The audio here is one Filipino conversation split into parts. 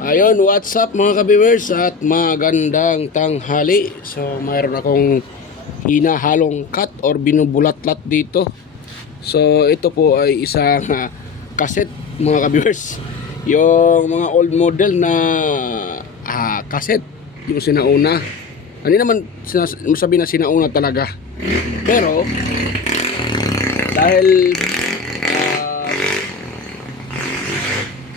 Ayun, what's up mga ka-viewers at magandang tanghali. So, mayroon akong hinahalong cut or binubulat-lat dito. So, ito po ay isang cassette mga ka-viewers. Yung mga old model na cassette, yung sinauna. Ano naman masabi na sinauna talaga. Pero, dahil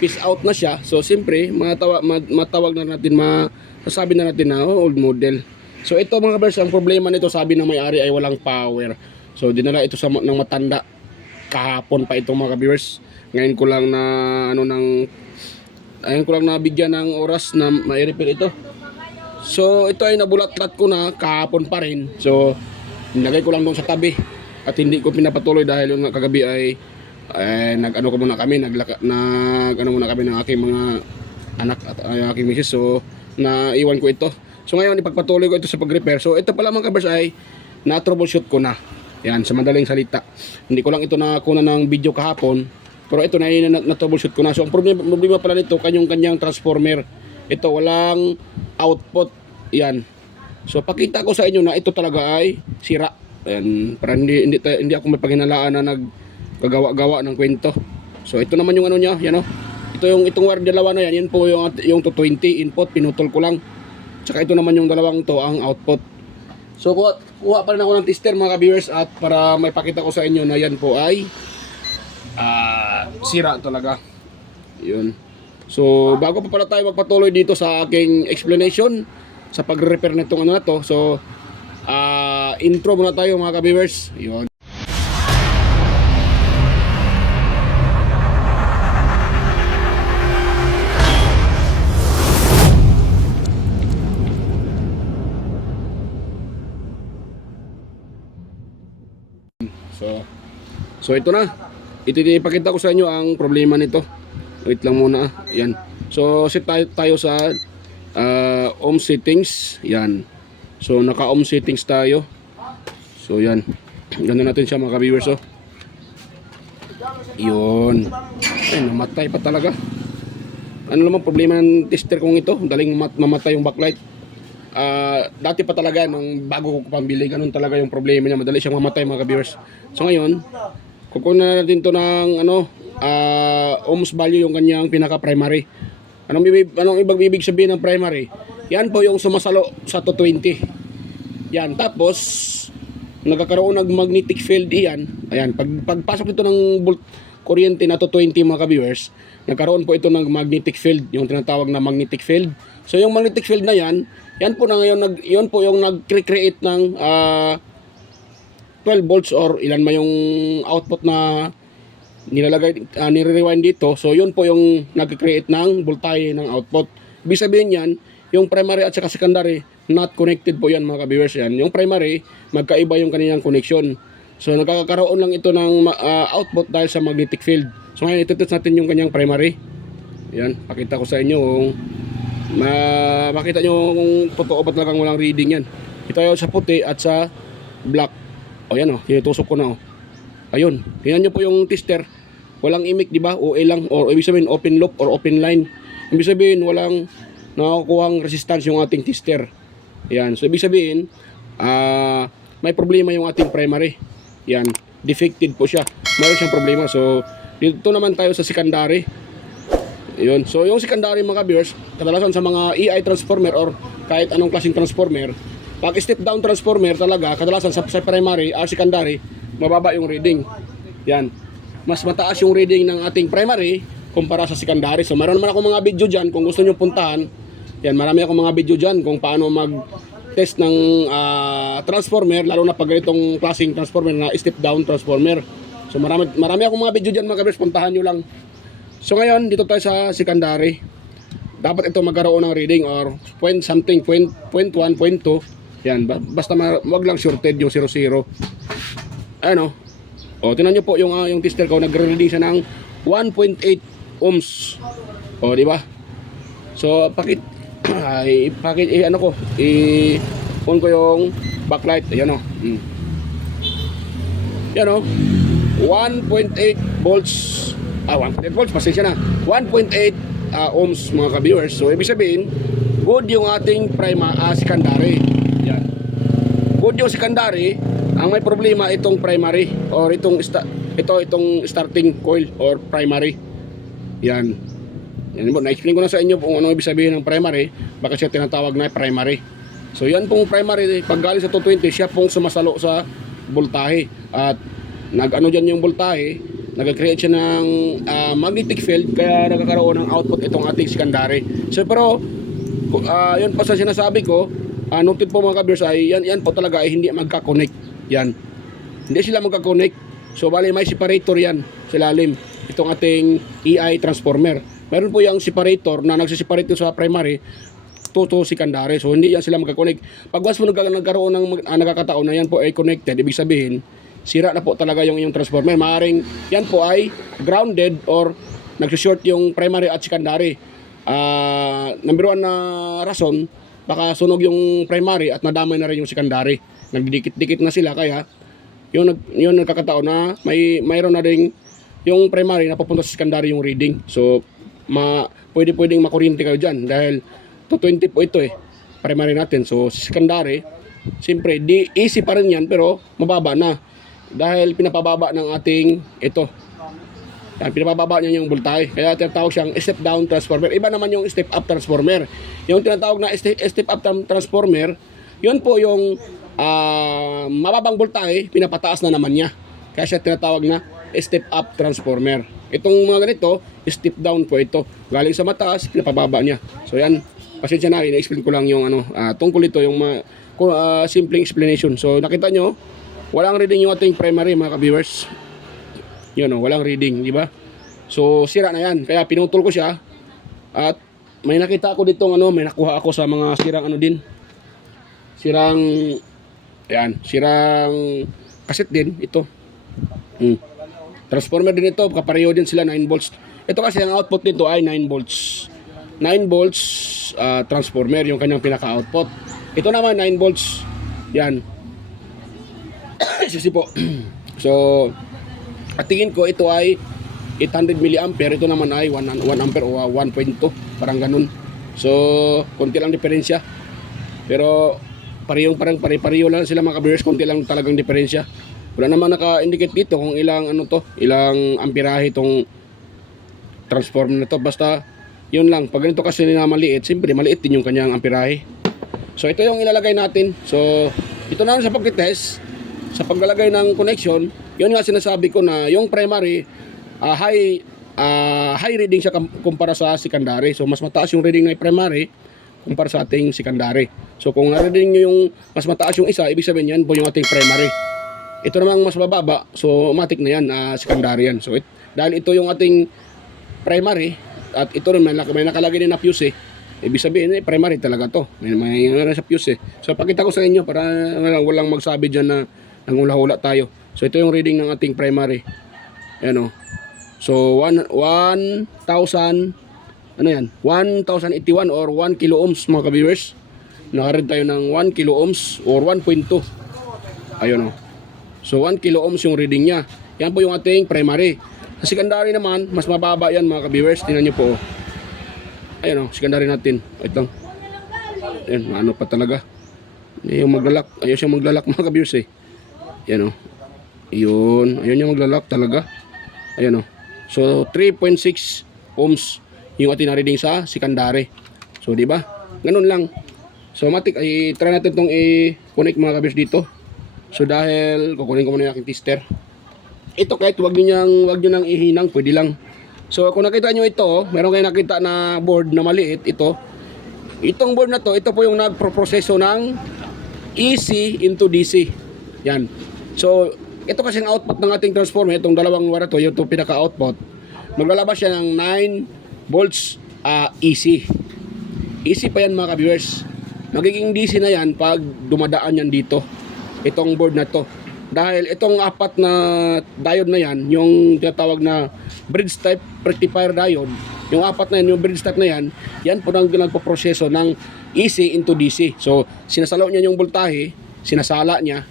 peace out na siya. So siyempre, matawag na natin, masasabi na natin na old model. So ito mga kabers, ang problema nito, sabi ng may-ari ay walang power. So dinala ito sa ng matanda. Kahapon pa itong mga kabers. Ngayon ko lang nabigyan ng oras na mai-repair ito. So ito ay nabulat-lat ko na kahapon pa rin. So nilagay ko lang doon sa tabi at hindi ko pinapatuloy dahil yung kagabi ay nag-ano ko muna kami, nag-ano muna kami ng aking mga anak at aking misis. So naiwan ko ito. So ngayon ipagpatuloy ko ito sa pag-repair. So ito pala mga kabers ay na-troubleshoot ko na. Yan, sa madaling salita. Hindi ko lang ito nakuna ng video kahapon, pero ito na-troubleshoot ko na. So ang problema pala nito, kanyang transformer. Ito walang output. Yan. So pakita ko sa inyo na ito talaga ay sira. Ayan, para hindi ako may paghinalaan na gagawa-gawa ng kwento. So ito naman yung ano niya, yan oh. Itong wire dalawa na yan po yung 220 input, pinutol ko lang. Tsaka ito naman yung dalawang to ang output. So kuha pa rin ako ng tester mga ka-viewers at para may pakita ko sa inyo na yan po ay sira talaga. Yun. So bago pa pala tayo magpatuloy dito sa aking explanation sa pagre-repair nitong ano na to. So intro muna tayo mga ka-viewers. Yun. So ito na. Ipakita ko sa inyo ang problema nito. Wait lang muna. Yan. So set tayo sa ohm settings. Yan. So naka ohm settings tayo. So yan. Ganda natin siya mga ka-viewers oh. Yun. Ay, namatay pa talaga. Ano naman problema ng tester kong ito? Daling mamatay yung backlight. Dati pa talaga nung bago ko pambili, ganun talaga yung problema niya, madali siyang mamatay mga ka-viewers. So ngayon, kukunin natin to ng ohms value yung kanyang pinaka primary. Anong ibig sabihin ng primary? Yan po yung sumasalo sa 220. Yan, tapos nagkakaroon ng magnetic field yan. Ayan, pagpasok nito ng kuryente na 220 mga ka-viewers, nagkaroon po ito ng magnetic field, yung tinatawag na magnetic field. So yung magnetic field na yan po na ngayon yun po yung nag-create ng 12 volts or ilan man yung output na nire-rewind dito. So yun po yung nag-create ng voltahe ng output. Ibig sabihin yan, yung primary at saka secondary not connected po yan mga ka-viewers. Yan, yung primary magkaiba yung kanilang connection. So nagkakaroon lang ito ng output dahil sa magnetic field. So ngayon itututs natin yung kanyang primary. Yan, pakita ko sa inyo makita nyo kung totoo ba talagang walang reading yan. Ito yung sa puti at sa black. O yan o, tinutusok ko na o. Ayun, tingnan nyo po yung tester. Walang imik, di ba? OA lang, or ibig sabihin open loop or open line. Ibig sabihin walang nakakuhang resistance yung ating tester. Yan, so ibig sabihin may problema yung ating primary. Yan, defected po siya. Mayroon siyang problema. So dito naman tayo sa secondary. Yun. So yung secondary mga viewers, kadalasan sa mga EI transformer or kahit anong klaseng transformer, pag step down transformer talaga, kadalasan sa primary or secondary, mababa yung reading. Yan. Mas mataas yung reading ng ating primary kumpara sa secondary. So meron naman ako mga video dyan kung gusto nyo puntahan. Yan, marami akong mga video dyan kung paano mag-test ng transformer, lalo na pag ganitong klaseng transformer na step down transformer. So marami akong mga video dyan mga viewers, puntahan nyo lang. So ngayon, dito tayo sa secondary. Dapat ito magkaroon ng reading or point 1, point 2. Yan, basta wag lang shorted yung 00. Ano? O, tingnan nyo po yung tester ko, nagre-reading siya ng 1.8 ohms. O, di ba? So, on ko yung backlight. Ayan o. Yan o. 1.8 volts. 1.8 volts, pasensya na. 1.8 ohms mga ka-viewers. So ibig sabihin, good yung ating secondary. Yan. Good yung secondary. Ang may problema itong primary or itong starting coil or primary. Yan. Yan po, na-explain ko na sa inyo kung ano ibig sabihin ng primary, baka siya tinatawag na primary. So yan pong primary, pag galing sa 220, siya pong sumasalo sa voltahe. At nag-ano dyan yung voltahe, nag-create siya ng magnetic field, kaya nagkakaroon ng output itong ating secondary. So pero, yun po sa sinasabi ko, noted po mga ka-viewers ay yan po talaga ay hindi magka-connect. Yan. Hindi sila magka-connect. So bali may separator yan sa ilalim. Itong ating EI transformer. Meron po yung separator na nagsiseparate sa primary to secondary. So hindi yan sila magka-connect. Pag once mo nagkaroon ng nakakataon na yan po ay connected, ibig sabihin sira na po talaga yung transformer. Maaring yan po ay grounded or nagsushort yung primary at secondary. Number one na rason, baka sunog yung primary at nadamay na rin yung secondary. Nagdikit-dikit na sila, kaya yun nagkakataon na mayroon na rin yung primary na pupunta sa secondary yung reading. So pwedeng makuryente kayo dyan dahil 220 po ito primary natin. So secondary, siyempre easy pa rin yan pero mababa na dahil pinapababa ng ating pinapababa niya yung voltahe, kaya tinatawag siyang step down transformer. Iba naman yung step up transformer. Yung tinatawag na step up transformer, yun po yung mababang voltahe, pinapataas na naman niya, kaya siya tinatawag na step up transformer. Itong mga ganito, step down po ito. Galing sa mataas, pinapababa niya. So yan, pasensya na, ina-explain ko lang yung tungkol ito, yung simpleng explanation. So nakita nyo, walang reading yung ating primary mga ka-viewers. Yun walang reading, di ba? So sira na yan, kaya pinutol ko siya. At may nakita ako dito may nakuha ako sa mga sirang kaset din ito. Transformer din ito, kapareho din sila, 9 volts. Ito kasi ang output nito ay 9 volts. 9 volts transformer yung kanyang pinaka-output. Ito naman 9 volts. Yan. Sisi po. So, at tingin ko ito ay 800 mA, ito naman ay 1 ampere o 1.2, parang ganun. So, konti lang diferensya. Pero pare-pareho lang sila mga ka-viewers, konti lang talagang diferensya. Wala namang naka-indicate dito kung ilang ilang amperahe itong transformer na to. Basta yun lang, pag ganito kasi na maliit, siyempre maliit din yung kanyang amperahe. So ito yung ilalagay natin. So ito na sa pag-test, sa paglalagay ng connection, yun nga sinasabi ko na yung primary high reading siya kumpara sa secondary. So mas mataas yung reading ng primary kumpara sa ating secondary. So kung narinig nyo yung mas mataas yung isa, ibig sabihin yan po yung ating primary. Ito namang mas mababa, so matik na yan, secondary yan. So dahil ito yung ating primary, at ito rin may nakalagay din na fuse ibig sabihin primary talaga to. May sa fuse So pakita ko sa inyo para walang magsabi dyan na nangula-hula tayo. So ito yung reading ng ating primary. Ayan So 1,000 1081 or 1 kilo ohms mga ka-viewers. Nakaread tayo ng 1 kilo ohms or 1.2. Ayun So 1 kilo ohms yung reading niya. Yan po yung ating primary. Sa secondary naman, mas mababa yan mga ka-viewers. Tingnan niyo po. Ayun secondary natin. Ito. Ayun, pa talaga. Yung maglalak. Ayun siyang maglalak mga ka-viewers Yan Yun. Ayun yung maglalak talaga. Ayun So 3.6 ohms yung ating na-reading sa secondary. So di ba? Ganun lang. So matik ay try natin tong i-connect mga ka-viewers dito. So dahil kukunin ko muna yung aking tester. Ito kahit wag niyo nang ihinang, pwede lang. So kung nakita niyo ito, meron kayong nakita na board na maliit ito. Itong board na to, ito po yung nagproproseso ng AC into DC. Yan. So ito kasi ang output ng ating transformer, itong dalawang wire to, yung pinaka-output. Maglalabas siya ng 9 volts AC. AC pa yan mga ka-viewers. Magiging DC na yan pag dumadaan yan dito. Itong board na to. Dahil itong apat na diode na yan, yung tinatawag na bridge type rectifier diode, yung apat na yan, yung bridge type na yan, yan po nang nagpo-proseso ng AC into DC. So, sinasalo niya yung voltahe, sinasala niya,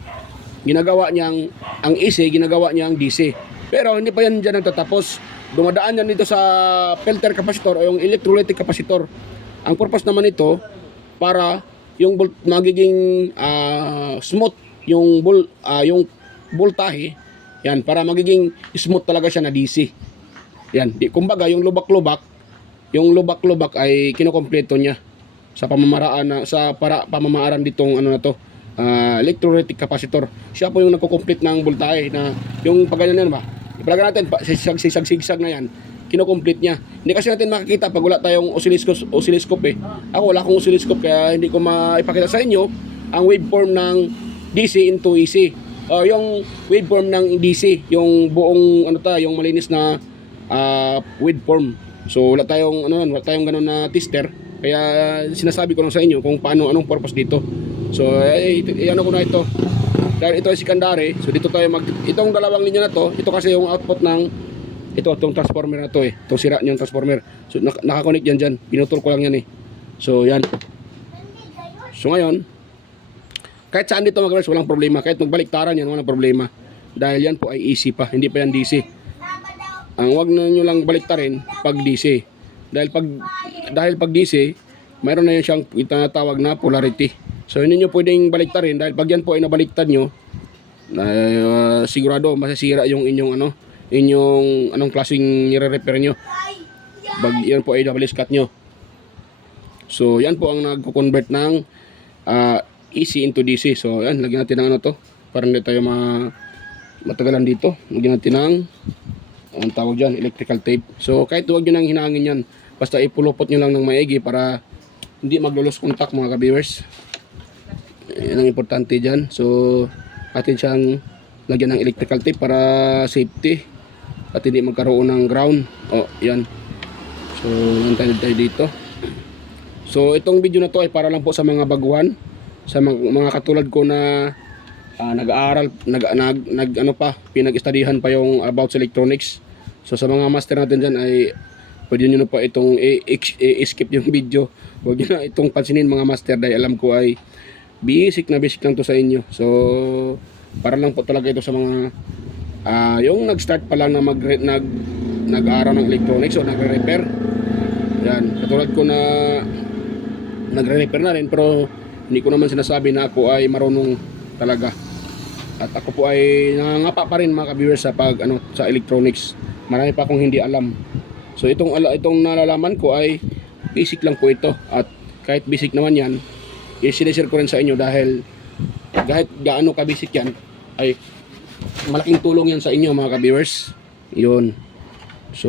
ginagawa niyang ang AC, ginagawa niya ang DC. Pero hindi pa yan dyan nagtatapos. dumadaan yan dito sa filter capacitor o yung electrolytic capacitor. Ang purpose naman ito para yung magiging smooth yung yung voltahe, yan, para magiging smooth talaga siya na DC. Yan, kumbaga yung lubak-lubak ay kinokompleto niya sa pamamaraan ditong ano na to, electrolytic capacitor. Siya po yung nagko-complete ng voltahe na yung pagganyan ba. Ipalagay natin sigsag na yan, kino-complete niya. Hindi kasi natin makikita pag wala tayong oscilloscope eh. Ako wala akong oscilloscope kaya hindi ko maipakita sa inyo ang waveform ng DC into AC. O yung waveform ng DC, yung buong yung malinis na waveform. So wala tayong ganun na tester. Kaya sinasabi ko lang sa inyo kung anong purpose dito. So ano ko na ito. Dahil ito ay secondary, so dito tayo itong dalawang linya na to, ito kasi yung output ng itong transformer na to eh. Itong sira niyang transformer. So nakakonect yan dyan. Pinutol ko lang yan eh. So yan. So ngayon, kahit saan dito mag-reverse, walang problema. Kahit magbaliktaran yan, walang problema. Dahil yan po ay AC pa, hindi pa yan DC. Ang wag na nyo lang baliktarin pag DC. Dahil pag DC, mayroon na yan siyang tinatawag na polarity. So hindi nyo pwedeng baliktarin dahil pag yan po ay nabaliktad nyo, sigurado masasira yung inyong anong klaseng nire-repair nyo. Yan po ay double cut nyo. So yan po ang nagko-convert ng AC into DC. So yan, lagyan natin ng to para hindi tayo matagalan dito. Lagyan natin ng ang tawag dyan, electrical tape. So kahit huwag nyo nang hinangin yan, basta ipulupot nyo lang ng maigi para hindi maglulos contact mga ka-viewers. Yan ang importante dyan. So atin siyang lagyan ng electrical tape para safety at hindi magkaroon ng ground. Yan. So yan tayo dito. So itong video na to ay para lang po sa mga baguhan, sa mga katulad ko na nag-aaral, pinag-studyhan pa yung about sa electronics. So sa mga master natin dyan ay pwede nyo na po itong skip yung video. Huwag nyo na itong pansinin mga master dahil alam ko ay basic lang to sa inyo. So para lang po talaga ito sa mga yung nag-start pa lang na nag-aaral ng electronics o nagre-repair. Yan, katulad ko na nagre-repair na rin pero hindi ko naman sinasabi na ako ay marunong talaga. At ako po ay nangangapa pa rin mga ka-viewers sa electronics. Marami pa akong hindi alam. So itong nalalaman ko ay basic lang po ito. At kahit basic naman yan, i-share ko rin sa inyo dahil kahit gaano ka-basic yan, ay malaking tulong yan sa inyo mga ka-viewers. Yun. So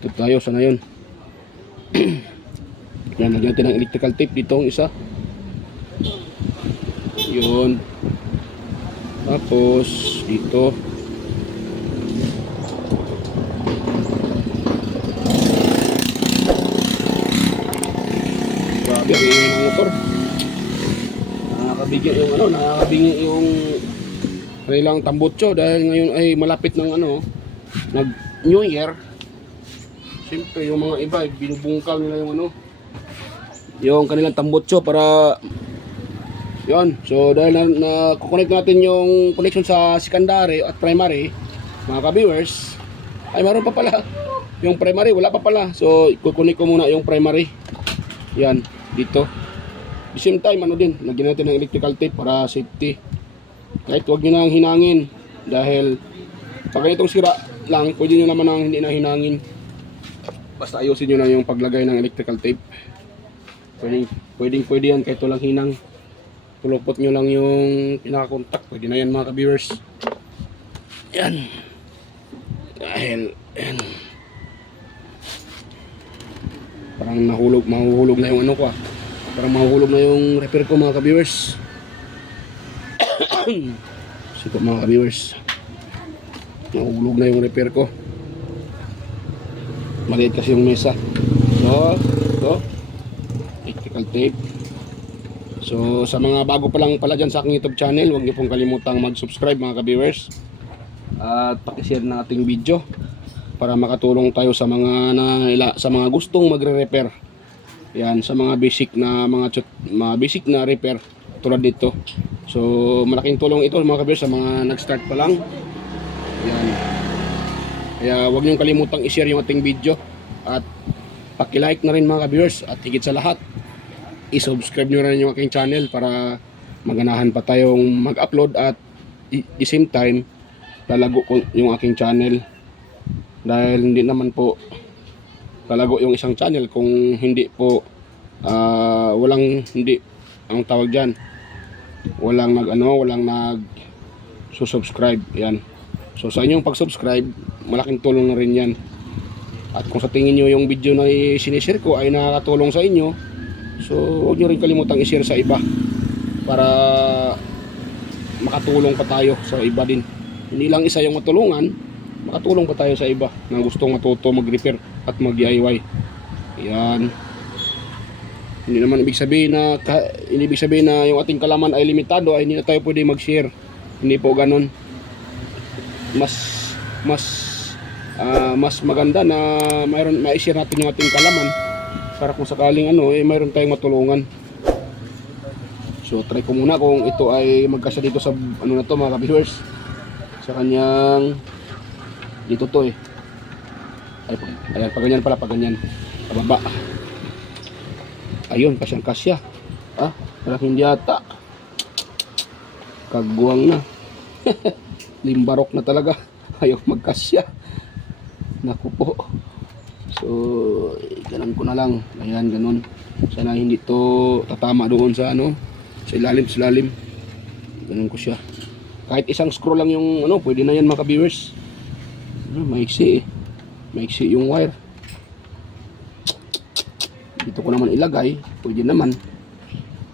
ito tayo, sana yun. Yan, lagyan natin ng electrical tape dito ang isa. Yun. Tapos dito. Grabe, ang ingay ng motor. Nakakabingi yung kanilang tambutso dahil ngayon ay malapit ng nag New Year. Siyempre yung mga iba binubungkaw nila yung kanilang tambutso para yun. So dahil na-connect natin yung connection sa secondary at primary mga ka-viewers, ay meron pa pala yung primary, wala pa pala. So i-connect ko muna yung primary. Yan, dito. The same time din, lagyan natin ng electrical tape para safety. Kahit huwag nyo nang hinangin dahil pag ganitong sira lang, pwede nyo naman ang hindi na hinangin. Basta ayusin nyo na yung paglagay ng electrical tape. Pwede yan kahit walang hinang. Pulupot nyo lang yung pinaka-contact. Pwede na yan mga ka-viewers. Yan. Dahil yan. Parang mahuhulog na yung Parang mahuhulog na yung repair ko mga ka-viewers. Sige mga ka-viewers. Mahuhulog na yung repair ko. Maliit kasi yung mesa. So, ito. Electrical tape. So, sa mga bago pa lang pala dyan sa aking YouTube channel, huwag niyo pong kalimutang mag-subscribe mga ka-viewers. At pakishare na ating video para makatulong tayo sa mga gustong magre-repair. Yan, sa mga basic na repair tulad dito. So, malaking tulong ito mga ka-viewers sa mga nag-start pa lang. Yan. Kaya huwag niyong kalimutang i-share yung ating video at paki-like na rin mga ka-viewers, at higit sa lahat i-subscribe nyo rin yung aking channel para maganahan pa tayong mag-upload at the same time lalago ko yung aking channel, dahil hindi naman po lalago yung isang channel kung hindi po hindi ang tawag dyan, walang nag subscribe. Yan, so sa inyong pag-subscribe malaking tulong na rin yan, at kung sa tingin nyo yung video na sinishare ko ay nakakatulong sa inyo, so huwag nyo rin kalimutang i-share sa iba para makatulong pa tayo sa iba din. Hindi lang isa yung matulungan, makatulong pa tayo sa iba na gustong matuto mag-repair at mag-DIY. Yan. Hindi naman ibig sabihin na yung ating kalaman ay limitado ay hindi na tayo pwede mag-share. Hindi po ganun. Mas maganda na ma-share natin yung ating kalaman para kung sakaling mayroon tayong matulungan. So try ko muna kung ito ay magkasya dito sa na to mga ka-viewers, sa kanyang dito to ayan, pag ganyan pala, pag ganyan pababa, ayun, kasya parang hindi yata, kagwang na limbarok na talaga, ayaw magkasya, naku po. So ganun ko na lang, ayan, ganun, sana hindi to tatama doon sa sa ilalim, ganun ko siya. Kahit isang screw lang yung pwede na yan mga ka-viewers. Maiksi yung wire. Dito ko naman ilagay, pwede naman.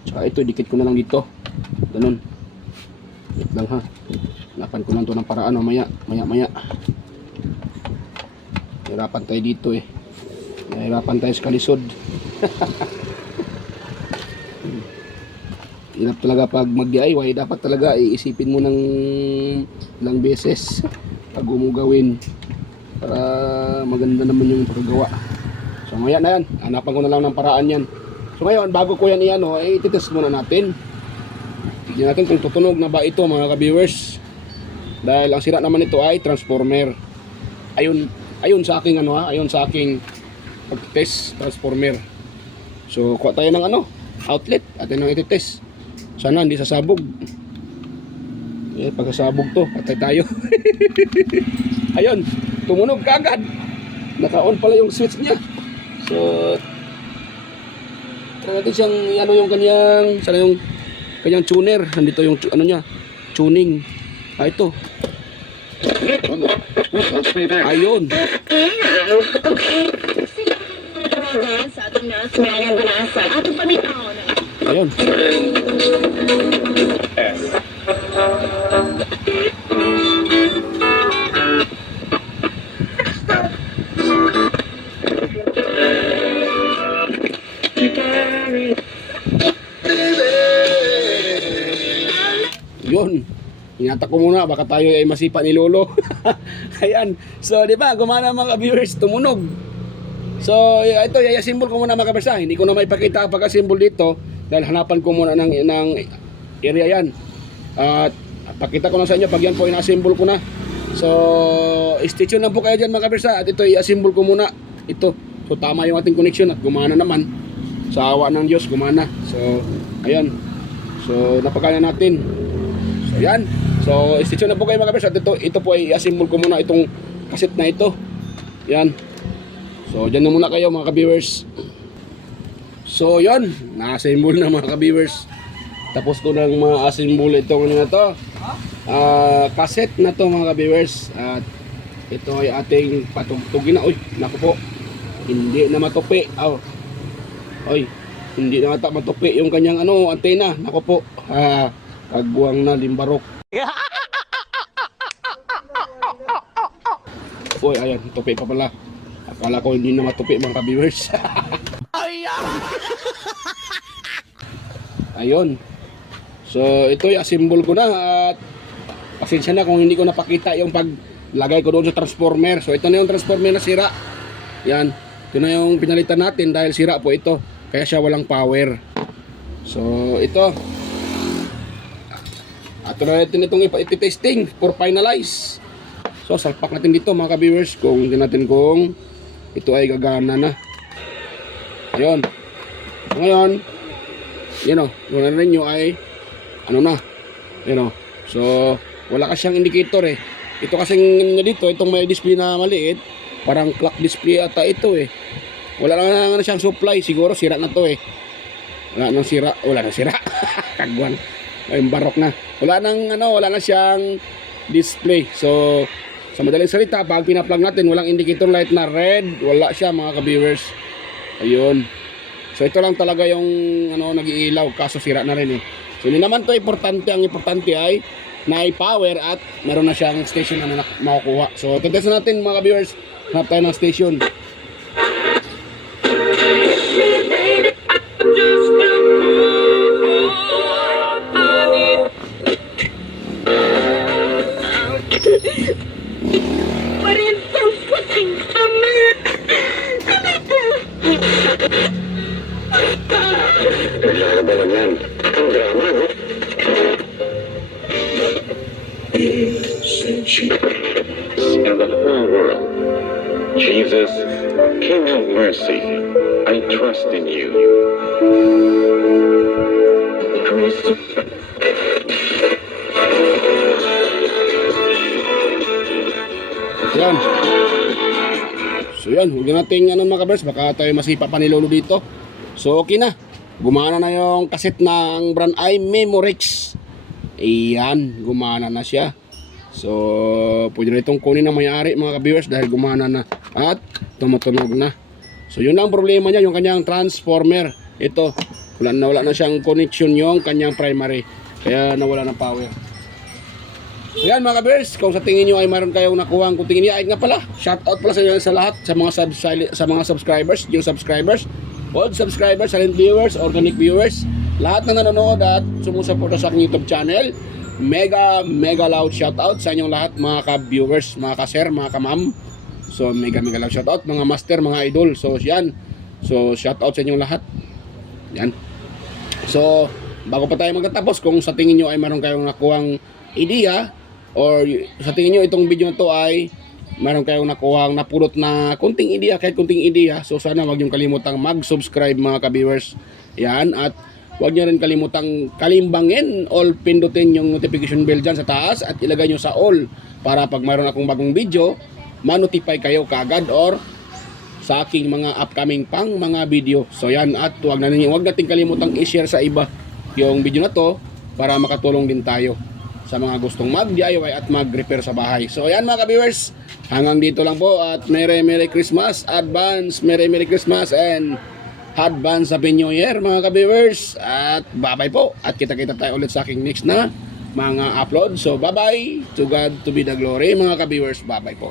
Tsaka ito, dikit ko na lang dito, ganun. Wait lang ha, hanapan ko lang to ng paraan maya. Hirapan tayo dito hirapan tayo sa kalisod. Hirap talaga pag mag-DIY, dapat talaga iisipin mo ng ilang beses pag gumugawin para maganda naman yung paggawa. So maya na yan, hanapan ko na lang ng paraan yan. So ngayon, bago ko yan ititest muna natin. Tignan natin kung tutunog na ba ito mga ka-viewers, dahil ang sira naman ito ay transformer. Ayun sa aking ayon sa aking pag-test transformer. So kuha tayo ng outlet at nang ititest. Sana hindi sasabog. Pagkasabog to, patay tayo. Ayun, tumunog kagad. Naka-on pala yung switch niya. So try natin siyang yung kanyang tuner. Nandito yung niya, tuning. Ito. Ayun. Ayun. Yun. Ingatan ko muna, baka tayo ay masipa ni Lolo. Ayan. So, di ba, gumana mga viewers, tumunog. So, ito, i-assemble ko muna mga kabasa. Hindi ko na maipakita ang pag-assemble dito dahil hanapan ko muna ng area yan. At pakita ko lang sa inyo pag yan po i-assemble ko na. So, stay tuned lang po kayo dyan mga kabasa. At ito, i-assemble ko muna. Ito. So, tama yung ating connection at gumana naman. Sa awa ng Diyos, gumana. So, ayan. So, napakaya natin. So, yan. So, stay tuned na po kayo mga kabers. At ito po ay i-assemble ko muna itong kaset na ito. Yan. So, dyan na muna kayo mga ka-viewers. So, yun. Na-assemble na mga ka-viewers. Tapos ko nang ma-assemble itong na to. Kaset na to mga ka-viewers. At ito ay ating patugtugin na. Uy, naku po. Hindi na matupi. Uy, hindi na matupi yung kanyang antena. Naku po. Kagbuang na limbarok. Uy, ayan, tupi pa pala. Akala ko hindi na matupi mga ka-viewers. Ayun. So, ito yung assemble ko na at pasensya na kung hindi ko napakita yung paglagay ko doon sa transformer. So, ito na yung transformer na sira. Yan. Ito na yung pinalitan natin dahil sira po ito. Kaya siya walang power. So, ito. At na natin itong iti-testing for finalize. So salpak natin dito mga ka-viewers kung tingnan natin kung ito ay gagana na. Ayun. Ngayon, yun o, wala na rin nyo ay ano na. Yun o. So wala kasing indicator eh. Ito kasing dito, itong may display na maliit, parang clock display ata ito eh. Wala na siyang supply, siguro sira na to eh. Wala nang sira, Kagwan. Ay barok na. Wala na siyang display. So sa madaling salita, pag pina-plug natin, walang indicator light na red, wala siya mga ka-viewers. Ayun. So ito lang talaga yung nag-iilaw, kaso sira na rin eh. So hindi naman to importante, ang importante ay na-power at meron na siyang station na makukuha. So test natin mga ka-viewers, hanap tayo ng station. In the whole world, Jesus, King of mercy, I trust in you. Yan. So yan, huwag natin mga kabers, baka tayo masipa pa ni Lolo dito. So okay na. Gumana na yung kaset ng brand ay Memorex. Ayan, gumana na siya. So pwede na itong kunin ng may-ari mga ka-viewers dahil gumana na at tumutunog na. So yun lang problema niya, yung kanyang transformer. Ito, wala na siyang connection yung kanyang primary. Kaya nawala ng power. Ayan mga ka-viewers, kung sa tingin nyo ay mayroon kayong nakuha, kung tingin nyo ay nga pala, shout out pala sa inyo sa lahat, sa mga subscribers, yung subscribers, old subscribers, silent viewers, organic viewers, lahat na nanonood at sumusuporta sa aking YouTube channel. Mega loud shout out sa inyong lahat mga ka-viewers, mga ka-sir, mga ka-ma'am. So mega loud shout out mga master, mga idol. So yan. So shout out sa inyong lahat. Yan. So bago pa tayo magtatapos, kung sa tingin nyo ay mayroon kayong nakuhang idea or sa tingin nyo itong video na to ay mayroon kayong nakuhang napulot na kunting idea, kahit kunting idea, so sana wag nyo kalimutang mag-subscribe mga ka-viewers. Yan, at huwag nyo rin kalimutang kalimbangin or pindutin yung notification bell dyan sa taas at ilagay nyo sa all para pag mayroon akong bagong video, ma-notify kayo kaagad or sa aking mga upcoming pang mga video. So yan, at huwag natin kalimutang i-share sa iba yung video na to para makatulong din tayo sa mga gustong mag-DIY at mag-repair sa bahay. So yan mga ka-viewers, hanggang dito lang po at Merry Christmas, advance Merry Christmas and advance Happy New Year mga ka-viewers, at bye-bye po at kita-kita tayo ulit sa aking next na mga upload. So bye-bye, to God to be the glory mga ka-viewers, bye-bye po.